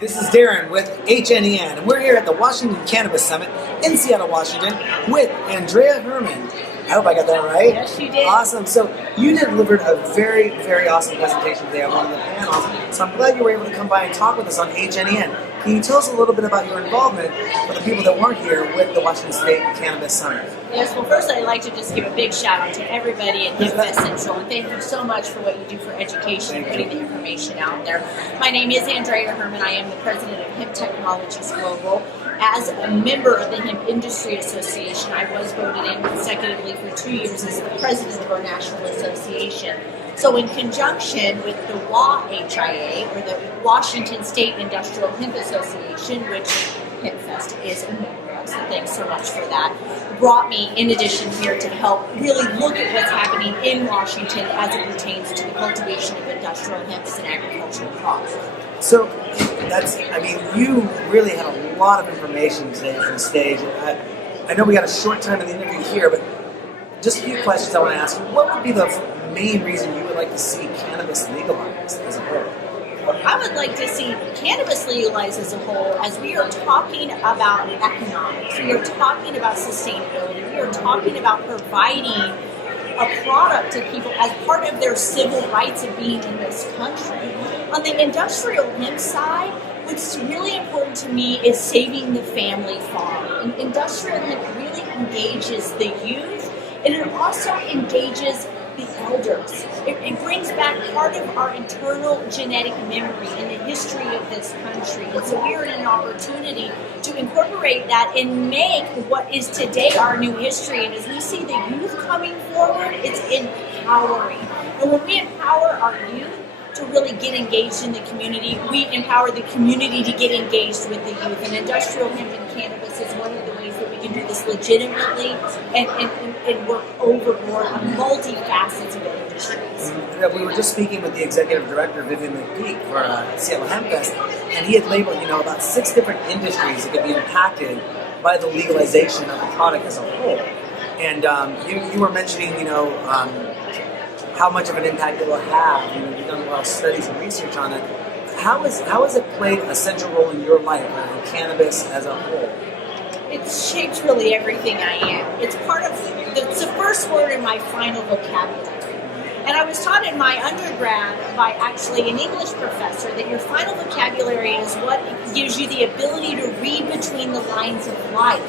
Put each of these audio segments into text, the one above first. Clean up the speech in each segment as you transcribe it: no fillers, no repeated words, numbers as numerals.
This is Darren with HNEN, and we're here at the Washington Cannabis Summit in Seattle, Washington, with Anndrea Hermann. I hope I got that right. Yes, you did. Awesome. So you delivered a very, very awesome presentation today on one of the panels. So I'm glad you were able to come by and talk with us on HNEN. Can you tell us a little bit about your involvement for the people that weren't here with the Washington State Cannabis Summit? Yes, well, first I'd like to just give a big shout out to everybody at Hemp Central, and thank you so much for what you do for education and putting the information out there. My name is Anndrea Hermann. I am the president of Hemp Technologies Global. As a member of the Hemp Industries Association, I was voted in consecutively for 2 years as the president of our national association. So in conjunction with the WSE266, or the Washington State Industrial Hemp Association, which HempFest is a member of, so thanks so much for that, brought me in addition here to help really look at what's happening in Washington as it pertains to the cultivation of industrial hemp as an agricultural product. So you really had a lot of information today from the stage. I know we got a short time in the interview here, but just a few questions I want to ask you. What would be the main reason you would like to see cannabis legalized as a whole? I would like to see cannabis legalized as a whole, as we are talking about economics, we are talking about sustainability, we are talking about providing a product to people as part of their civil rights of being in this country. On the industrial hemp side, what's really important to me is saving the family farm. And industrial hemp really engages the youth, and it also engages the elders. It brings back part of our internal genetic memory in the history of this country. And so we're in an opportunity to incorporate that and make what is today our new history. And as we see the youth coming forward, it's empowering. And when we empower our youth to really get engaged in the community, we empower the community to get engaged with the youth. And industrial hemp and cannabis is one of the ways that we can do this legitimately and work overboard on multi-facets of the industries. We were just speaking with the executive director, Vivian McPeak, for Seattle Hemp Fest, and he had labeled, about 6 different industries that could be impacted by the legalization of the product as a whole. And you were mentioning, how much of an impact it will have. You've done a lot of studies and research on it. How has it played a central role in your life, in cannabis as a whole? It's shaped really everything I am. It's part of, it's the first word in my final vocabulary. And I was taught in my undergrad by actually an English professor that your final vocabulary is what gives you the ability to read between the lines of life.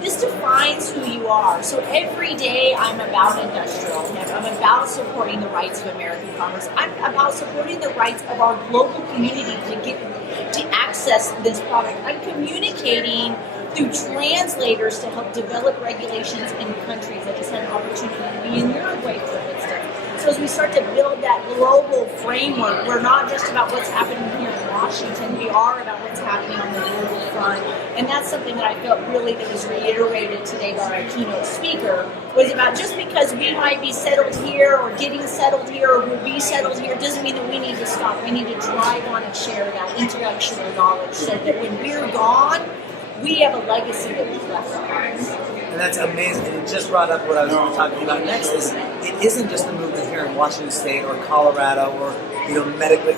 This defines who you are. So every day I'm about industrial hemp. I'm about supporting the rights of American farmers. I'm about supporting the rights of our global community to access this product. I'm communicating through translators to help develop regulations in countries. I just had an opportunity to be in Uruguay, for instance. So as we start to build that global framework, we're not just about what's happening here in Washington, we are about what's happening on the global front. And that's something that I felt really that was reiterated today by our keynote speaker, was about just because we might be settled here or getting settled here or will be settled here doesn't mean that we need to stop. We need to drive on and share that intellectual knowledge so that when we're gone, we have a legacy that we've left behind. And that's amazing. And you just brought up what I was going to talk about next. Is it isn't just a movement here in Washington State or Colorado or medical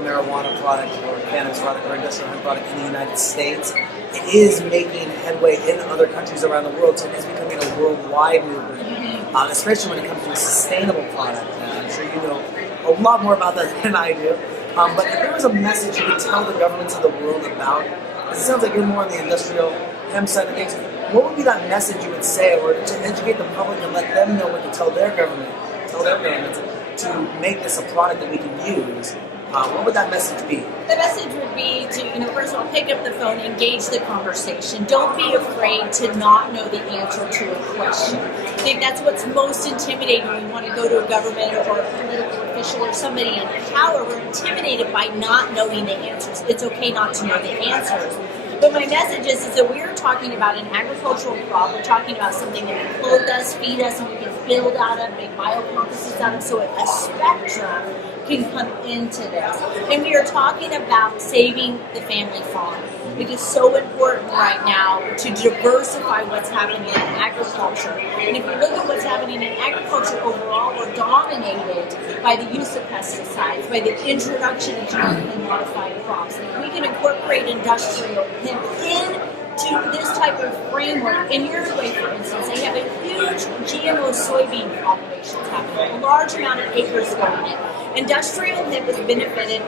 marijuana product or cannabis product or industrial hemp product in the United States. It is making headway in other countries around the world. So it is becoming a worldwide movement, especially when it comes to a sustainable product. I'm sure you know a lot more about that than I do. But if there was a message you could tell the governments of the world about, it sounds like you're more on the industrial hemp side of things. What would be that message you would say, or to educate the public and let them know what to tell their governments to make this a product that we can use? What would that message be? The message would be to, first of all, pick up the phone, engage the conversation. Don't be afraid to not know the answer to a question. I think that's what's most intimidating when we want to go to a government or a political official or somebody in power. We're intimidated by not knowing the answers. It's okay not to know the answers. But my message is that we're talking about an agricultural crop. We're talking about something that can clothe us, feed us, and we can build out of, make biocomposites out of, so a spectrum can come into this. And we are talking about saving the family farm. It is so important right now to diversify what's happening in agriculture. And if you look at what's happening in agriculture overall, we're dominated by the use of pesticides, by the introduction of genetically modified crops. And if we can incorporate industrial hemp into this type of framework, in Uruguay, for instance, they have a huge GMO soybean operations happening, a large amount of acres going in. Industrial hemp has benefited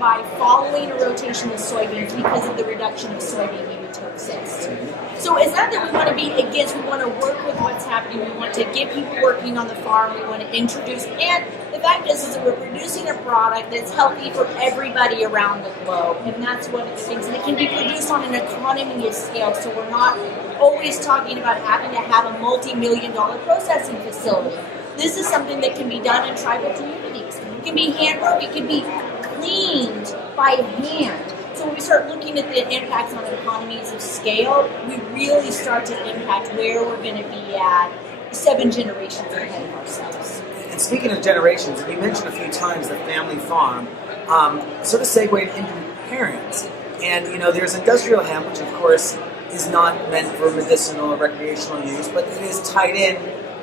by following a rotation of soybeans because of the reduction of soybean nematodes. So it's not that we want to be against, we want to work with what's happening, we want to get people working on the farm, we want to introduce, and the fact is that we're producing a product that's healthy for everybody around the globe, and that's one of the things, and it can be produced on an economy of scale, so we're not always talking about having to have a multi-million-dollar processing facility. This is something that can be done in tribal communities. It can be hand-broke, it can be cleaned by hand. So when we start looking at the impacts on economies of scale, we really start to impact where we're going to be at 7 generations ahead of ourselves. And speaking of generations, you mentioned a few times the family farm, sort of segued into parents. And there's industrial hemp, which of course is not meant for medicinal or recreational use, but it is tied in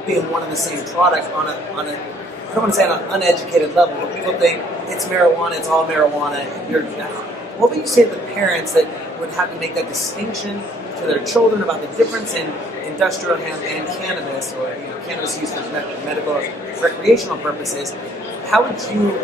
being one and the same product on a I don't want to say on an uneducated level, but people think it's marijuana, it's all marijuana. What would you say to the parents that would have to make that distinction to their children about the difference in industrial hemp and cannabis, or cannabis used for medical or recreational purposes? How would you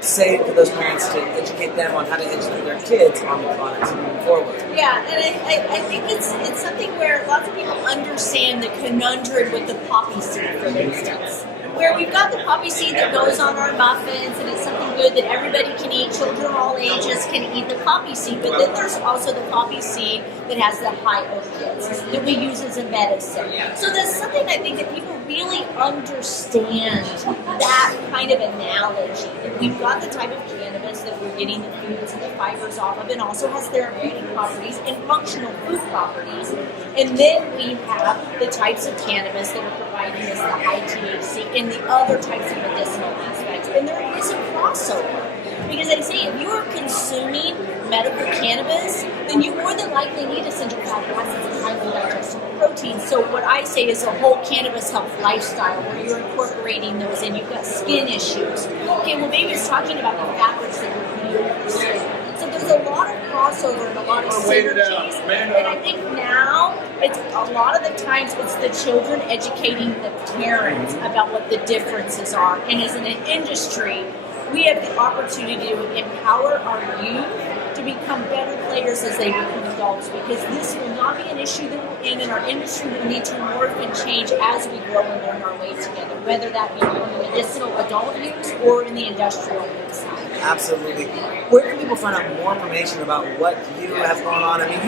say to those parents to educate them on how to educate their kids on the products moving forward? Yeah, and I think it's something where lots of people understand the conundrum with the poppy seed, for instance. Where we've got the poppy seed that goes on our muffins, and it's something good that everybody can eat. Children of all ages can eat the poppy seed. But then there's also the poppy seed that has the high opiates that we use as a medicine. So that's something I think that people really understand, that kind of analogy. That we've got the type of cannabis that we're getting the foods and the fibers off of, and also has therapeutic properties and functional food properties. And then we have the types of cannabis that are providing us the high THC and the other types of medicinal aspects. And there is a crossover. Because I say, if you are consuming medical cannabis, then you more than likely need essential fatty acids and highly digestible proteins. So what I say is a whole cannabis health lifestyle where you're incorporating those in. You've got skin issues. Okay, well, maybe it's talking about the fabrics that you're putting on your skin. So there's a lot of crossover and a lot of synergies. And I think now, it's a lot of the times it's the children educating the parents about what the differences are. And as an industry, we have the opportunity to empower our youth to become better players as they become adults, because this will not be an issue that we're in, and our industry will need to morph and change as we grow and learn our way together, whether that be in the medicinal adult use or in the industrial use side. Absolutely. Where can people find out more information about what you have going on? I mean,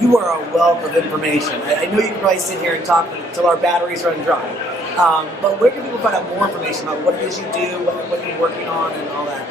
you are a wealth of information. I know you can probably sit here and talk until our batteries run dry. But where can people find out more information about what it is you do, what you're working on, and all that?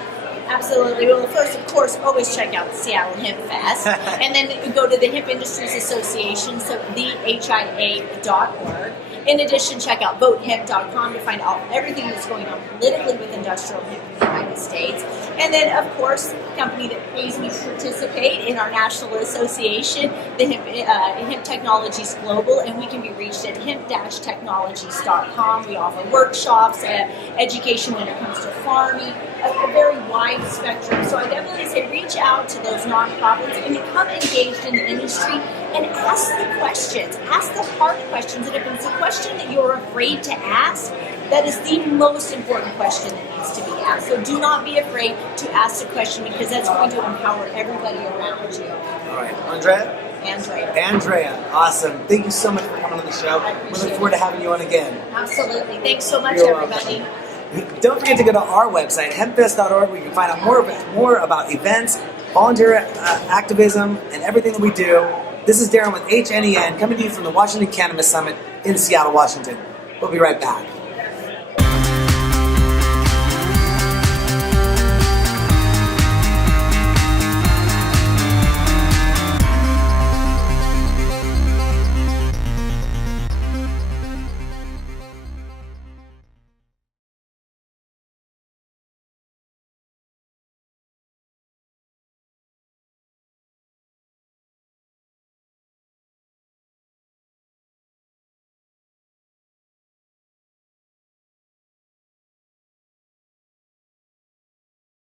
Absolutely. Well, first, of course, always check out the Seattle Hemp Fest. And then you go to the Hemp Industries Association, so thehia.org. In addition, check out votehemp.com to find out everything that's going on politically with industrial hemp in the United States. And then, of course, the company that pays me to participate in our national association, the Hemp Technologies Global, and we can be reached at hemp-technologies.com. We offer workshops, education when it comes to farming, a very wide spectrum. So I definitely say reach out to those nonprofits and become engaged in the industry and ask the questions. Ask the hard questions. And if it's a question that you're afraid to ask, that is the most important question that needs to be asked. So do not be afraid to ask the question, because that's going to empower everybody around you. All right. Anndrea. Awesome. Thank you so much for coming on the show. We look forward to having you on again. Absolutely. Thanks so much, You're everybody. Welcome. Don't forget to go to our website, hempfest.org, where you can find out more about events, volunteer activism, and everything that we do. This is Darren with HNEN, coming to you from the Washington Cannabis Summit in Seattle, Washington. We'll be right back.